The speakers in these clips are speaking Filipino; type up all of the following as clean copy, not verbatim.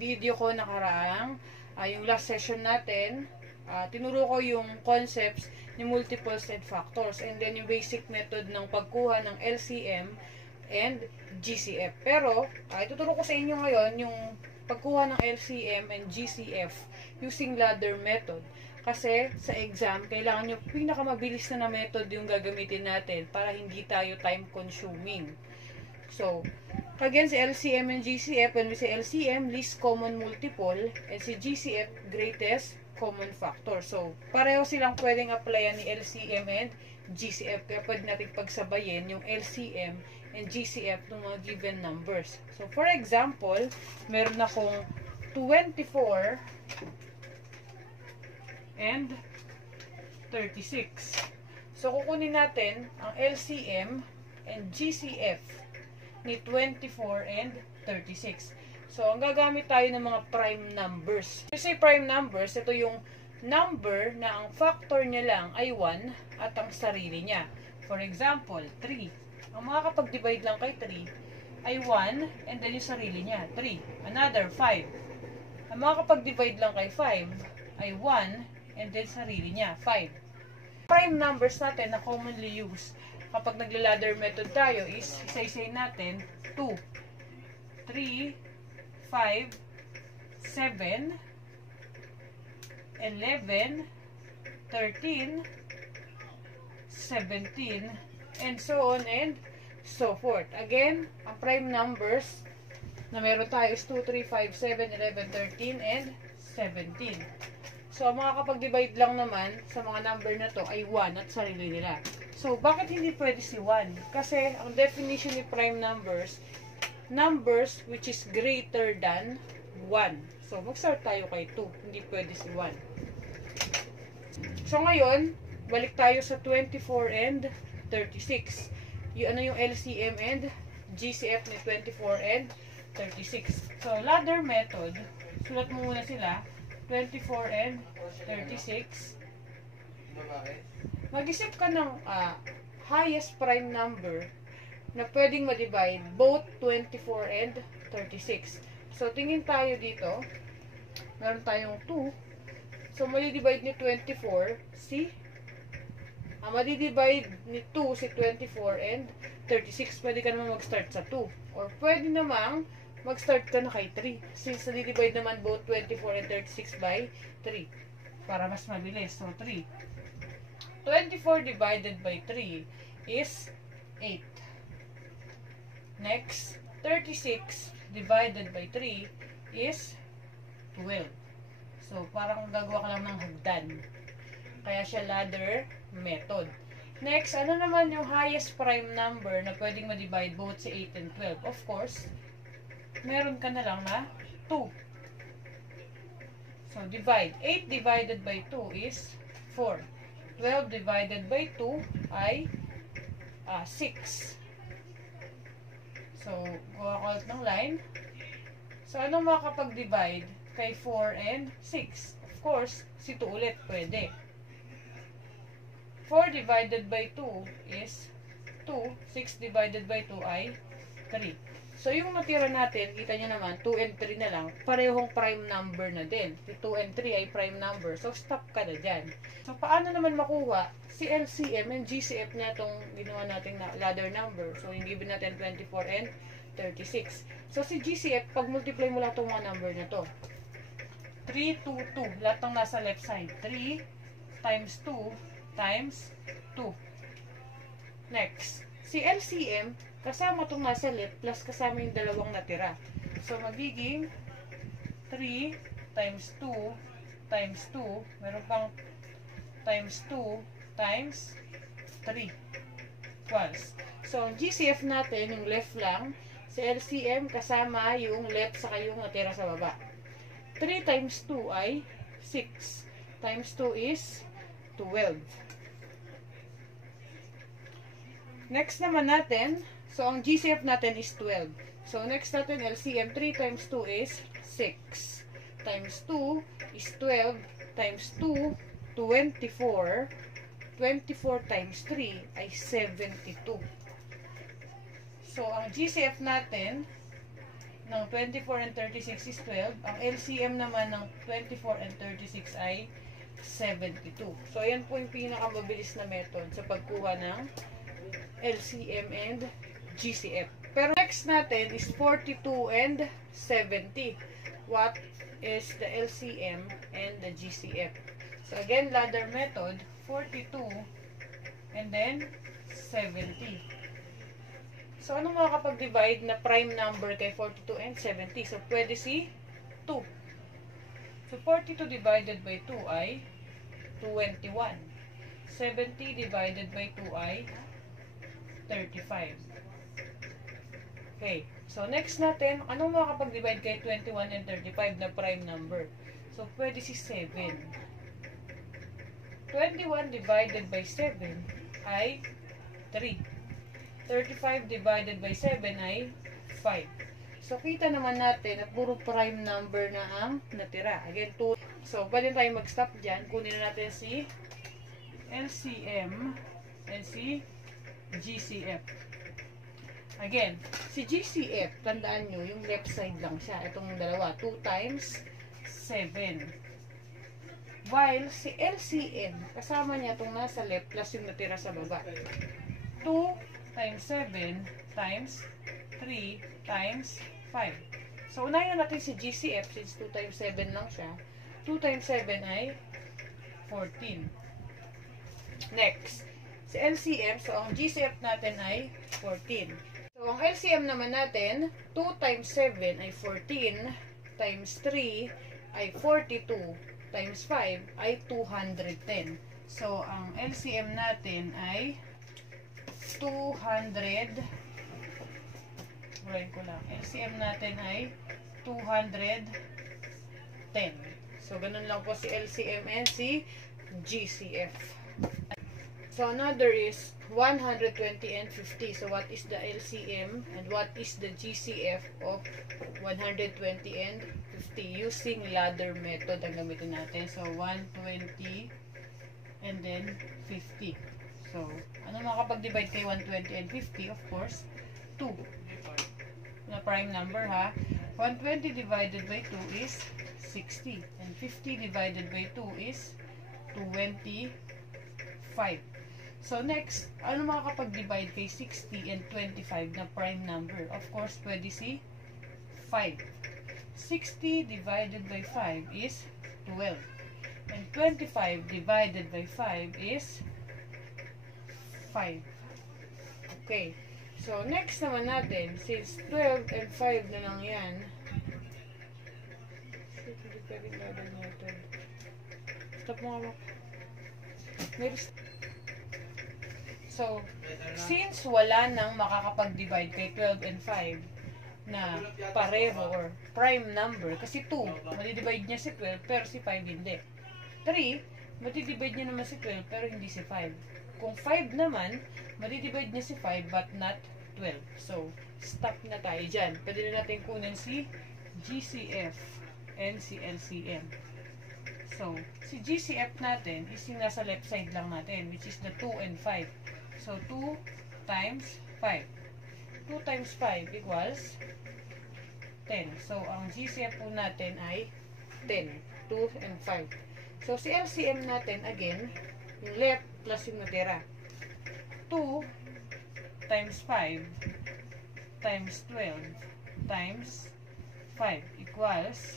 video ko nakaraang, yung last session natin, tinuro ko yung concepts ni multiples and factors and then yung basic method ng pagkuha ng LCM and GCF. Pero, ituturo ko sa inyo ngayon yung pagkuha ng LCM and GCF using ladder method. Kasi sa exam, kailangan nyo pinakamabilis na method yung gagamitin natin para hindi tayo time consuming. So, again, si LCM and GCF, when we say LCM, least common multiple, and si GCF, greatest common factor. So, pareho silang pwedeng applyan ni LCM and GCF. Kaya pwede natin pagsabayin yung LCM and GCF ng mga given numbers. So, for example, meron akong 24 and 36. So, kukunin natin ang LCM and GCF ni 24 and 36. So, ang gagamit tayo ng mga prime numbers. When you say prime numbers, ito yung number na ang factor niya lang ay 1 at ang sarili niya. For example, 3. Ang makakapag-divide lang kay 3 ay 1 and then yung sarili niya, 3. Another, 5. Ang makakapag-divide lang kay 5 ay 1 and then sarili niya, 5. Prime numbers natin na commonly used kapag nagla-ladder method tayo is, isa-isay natin, 2, 3, 5, 7, 11, 13, 17, and so on and so forth. Again, ang prime numbers na meron tayo is 2, 3, 5, 7, 11, 13, and 17. So, makakapag-divide lang naman sa mga number na to ay 1 at sarili nila. So, bakit hindi pwede si 1? Kasi, ang definition ni prime numbers, numbers which is greater than 1. So, mag-start tayo kay 2. Hindi pwede si 1. So, ngayon, balik tayo sa 24 and 36. Ano yung LCM and GCF ni 24 and 36. So, ladder method, sulat mo muna sila, 24 and 36. Mag-isip ka ng highest prime number na pwedeng ma-divide both 24 and 36. So, tingin tayo dito. Meron tayong 2. So, mali-divide ni 24 si madi-divide ni 2 si 24 and 36. Pwede ka naman mag-start sa 2. Or pwede namang mag-start ka na kay 3. Since na-divide naman both 24 and 36 by 3. Para mas mabilis. So, 3. 24 divided by 3 is 8. Next, 36 divided by 3 is 12. So, parang gagawa ka lang ng hagdan. Kaya siya ladder method. Next, ano naman yung highest prime number na pwedeng ma-divide both si 8 and 12? Of course, meron ka na lang na 2. So, divide. 8 divided by 2 is 4. 12 divided by 2 ay 6. So, gawa ko ulit ng line. So, anong makakapag-divide kay 4 and 6? Of course, si 2 ulit. Pwede. 4 divided by 2 is 2. 6 divided by 2 ay 3. So, yung natira natin, kita nyo naman, 2 and 3 na lang, parehong prime number na din. Si 2 and 3 ay prime number. So, stop ka na dyan. So, paano naman makuha si LCM and GCF na itong ginawa natin na ladder number? So, yung given natin 24 and 36. So, si GCF, pag multiply mo lang itong mga number na to. 3, 2, 2. Lahat ng nasa left side. 3 times 2 times 2. Next, si LCM, kasama itong nasa left, plus kasama yung dalawang natira. So, magiging 3 times 2 times 2. Meron pang times 2 times 3. Equals. So, ang GCF natin, yung left lang. Si LCM, kasama yung left saka yung natira sa baba. 3 times 2 ay 6. Times 2 is 12. Next naman natin, so ang GCF natin is 12. So next natin, LCM, 3 times 2 is 6. Times 2 is 12. Times 2, 24. 24 times 3 ay 72. So ang GCF natin ng 24 and 36 is 12. Ang LCM naman ng 24 and 36 ay 72. So, ayan po yung pinakamabilis na method sa pagkuha ng LCM and GCF. Pero next natin is 42 and 70. What is the LCM and the GCF? So, again, ladder method, 42 and then 70. So, ano makakapag-divide na prime number kay 42 and 70? So, pwede si 2. So, 42 divided by 2 ay 21. 70 divided by 2 ay 35. Okay. So, next natin, anong makakapag-divide kay 21 and 35 na prime number? So, pwede si 7. 21 divided by 7 ay 3. 35 divided by 7 ay 5. So, kita naman natin na puro prime number na ang natira. Again, 2. So, pwede tayo mag-stop dyan. Kunin natin si LCM and si GCF. Again, si GCF, tandaan nyo, yung left side lang siya. Itong dalawa, 2 times 7. While si LCM, kasama niya itong nasa left plus yung natira sa baba. 2 times 7 times 3 times 5. So, unahin na natin si GCF since 2 times 7 lang siya. 2 times 7 ay 14. Next, si LCM, so ang GCF natin ay 14. So, ang LCM naman natin, 2 times 7 ay 14 times 3 ay 42 times 5 ay 210. So, ang LCM natin ay 200. Wala ko lang. LCM natin ay 210. So, ganun lang po si LCM and si GCF. So, another is 120 and 50. So, what is the LCM and what is the GCF of 120 and 50? Using ladder method ang gamitin natin. So, 120 and then 50. So, ano makapag-divide kay 120 and 50? Of course, 2. Na prime number ha. 120 divided by 2 is 60. And 50 divided by 2 is 25. So, next, ano makakapag-divide kay 60 and 25 na prime number? Of course, pwede si 5. 60 divided by 5 is 12. And 25 divided by 5 is 5. Okay. So, next naman natin, since 12 and 5 na lang yan, stop mo nga. So, since wala nang makakapag-divide kay 12 and 5 na pareho or prime number, kasi 2, madidivide niya si 12, pero si 5 hindi. 3, madidivide niya naman si 12, pero hindi si 5. Kung 5 naman, madidivide niya si 5 but not 12. So, stop na tayo dyan. Pwede na natin kunin si GCF and si LCM. So, si GCF natin is yung nasa left side lang natin, which is the 2 and 5. So, 2 times 5. 2 times 5 equals 10. So, ang GCF po natin ay 10. 2 and 5. So, si LCM natin, again, yung left plus yung natira. 2 times 5 times 12 times 5 equals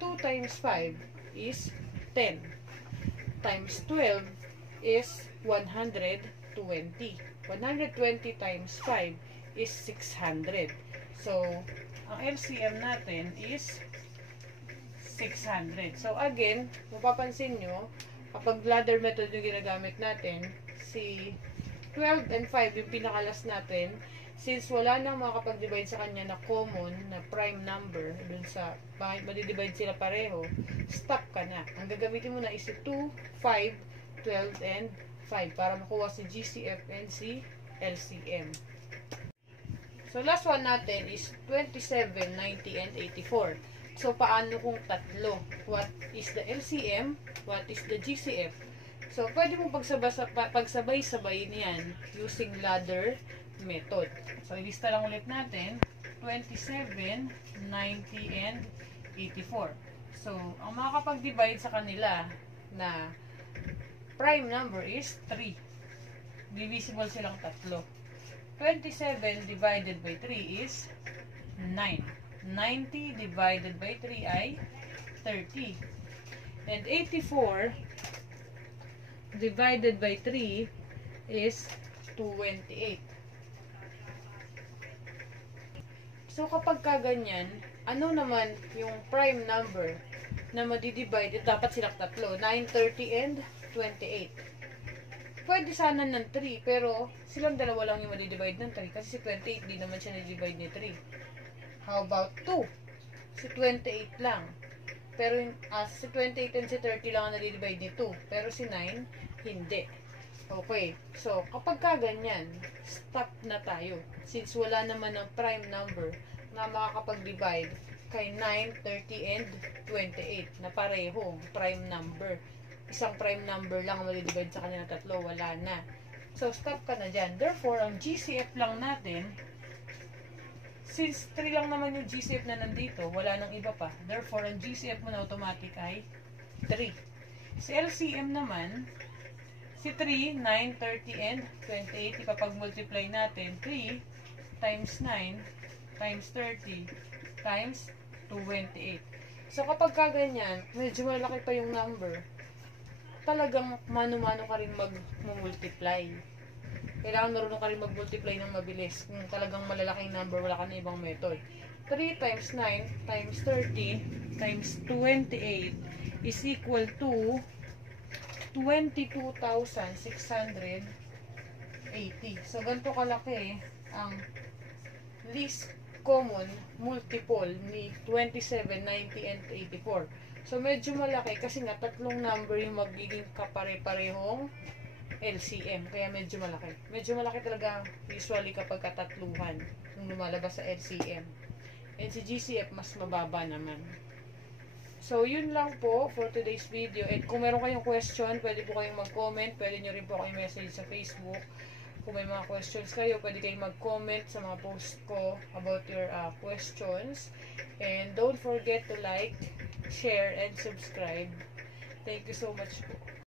2 times 5 is 10 times 12 is 120. 120 times 5 is 600. So, ang LCM natin is 600. So, again, mapapansin nyo, kapag ladder method yung ginagamit natin, si 12 and 5 yung pinakalas natin, since wala nang makakapag-divide sa kanya na common, na prime number, dun sa, madidivide sila pareho, stop ka na. Ang gagamitin mo na is 2, 5, 12, and 5 para makuha si GCF and si LCM. So, last one natin is 27, 90, and 84. So, paano kung tatlo? What is the LCM? What is the GCF? So, pwede mo pagsabay-sabay niyan using ladder method. So, ilista lang ulit natin. 27, 90, and 84. So, ang makakapag-divide sa kanila na prime number is 3. Divisible silang tatlo. 27 divided by 3 is 9. 90 divided by 3 ay 30. And 84 divided by 3 is 28. So, kapag kaganyan, ano naman yung prime number na madidivide? Dapat silang tatlo. 9, 30, and 28. Pwede sana ng 3, pero silang dalawa lang yung madidivide ng 3. Kasi si 28, di naman siya na-divide ni 3. How about 2? Si 28 lang. Pero si 28 and si 30 lang ang na-divide ni 2. Pero si 9, hindi. Okay. So, kapag kaganyan, stop na tayo. Since wala naman ng prime number na makakapag-divide kay 9, 30, and 28 na parehong prime number. Isang prime number lang ang ma-divide sa kanila tatlo. Wala na. So, stop ka na dyan. Therefore, ang GCF lang natin, since 3 lang naman yung GCF na nandito, wala nang iba pa. Therefore, ang GCF mo na automatic ay 3. Si LCM naman, si 3, 9, 30, and 28, ipapag-multiply natin. 3 times 9 times 30 times 28. So, kapag kaganyan, medyo malaki pa yung number, talagang mano-mano ka rin mag-multiply. Kailangan marunong ka rin mag-multiply ng mabilis. Kung talagang malalaking number, wala ka na ibang method. 3 times 9 times 30 times 28 is equal to 22,680. So, ganito kalaki ang least common multiple ni 27, 90, and 84. So, medyo malaki kasi nga tatlong number yung magiging kapare-parehong LCM. Kaya medyo malaki. Medyo malaki talaga usually kapag katatluhan nung lumalabas sa LCM. And si GCF mas mababa naman. So, yun lang po for today's video. And kung meron kayong question, pwede po kayong mag-comment. Pwede nyo rin po kayong message sa Facebook. Kung may mga questions kayo, pwede kayong mag-comment sa mga post ko about your questions. And don't forget to like, share, and subscribe. Thank you so much po.